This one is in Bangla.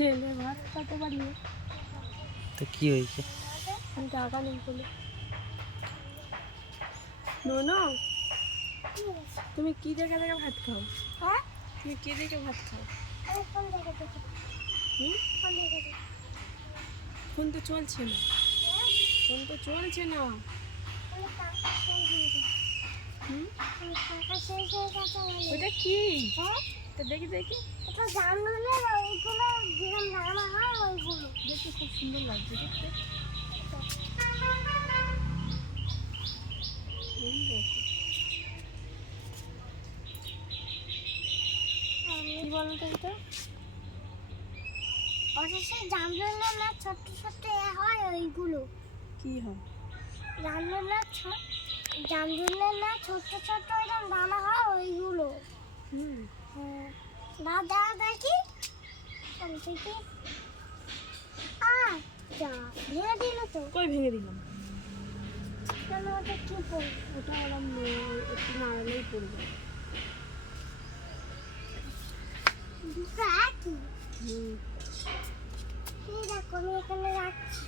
ছেলে ভাত খাতে পারি না তো কি হয়েছে? আমি টাকা নেই বলে। নোনো তুমি কি দেখে দেখে ভাত খাও? হ্যাঁ? তুমি কি দেখে ভাত খাও? ফোন তো চলছে না। ফোন তো চলছে না। ওটা কি? হ্যাঁ? দেখি দেখি। এটা জানলে ওইগুলো যেরকম রান্না হয় ওইগুলো দেখতে খুব সুন্দর লাগছে দেখতে। এটা? না হয় ওইগুলো। কি হয়? না না এরকম দানা হয় ওইগুলো। হুম। না দাঁড়া দেখি। দেখি। ভেঙে দিল তো? কই ভেঙে দিলাম? কেন ওটা কি করব? ওটা ওরম একটু নাড়ালেই পড়বে। দুটো একই হুম। এই দেখো আমি এখানে রাখছি।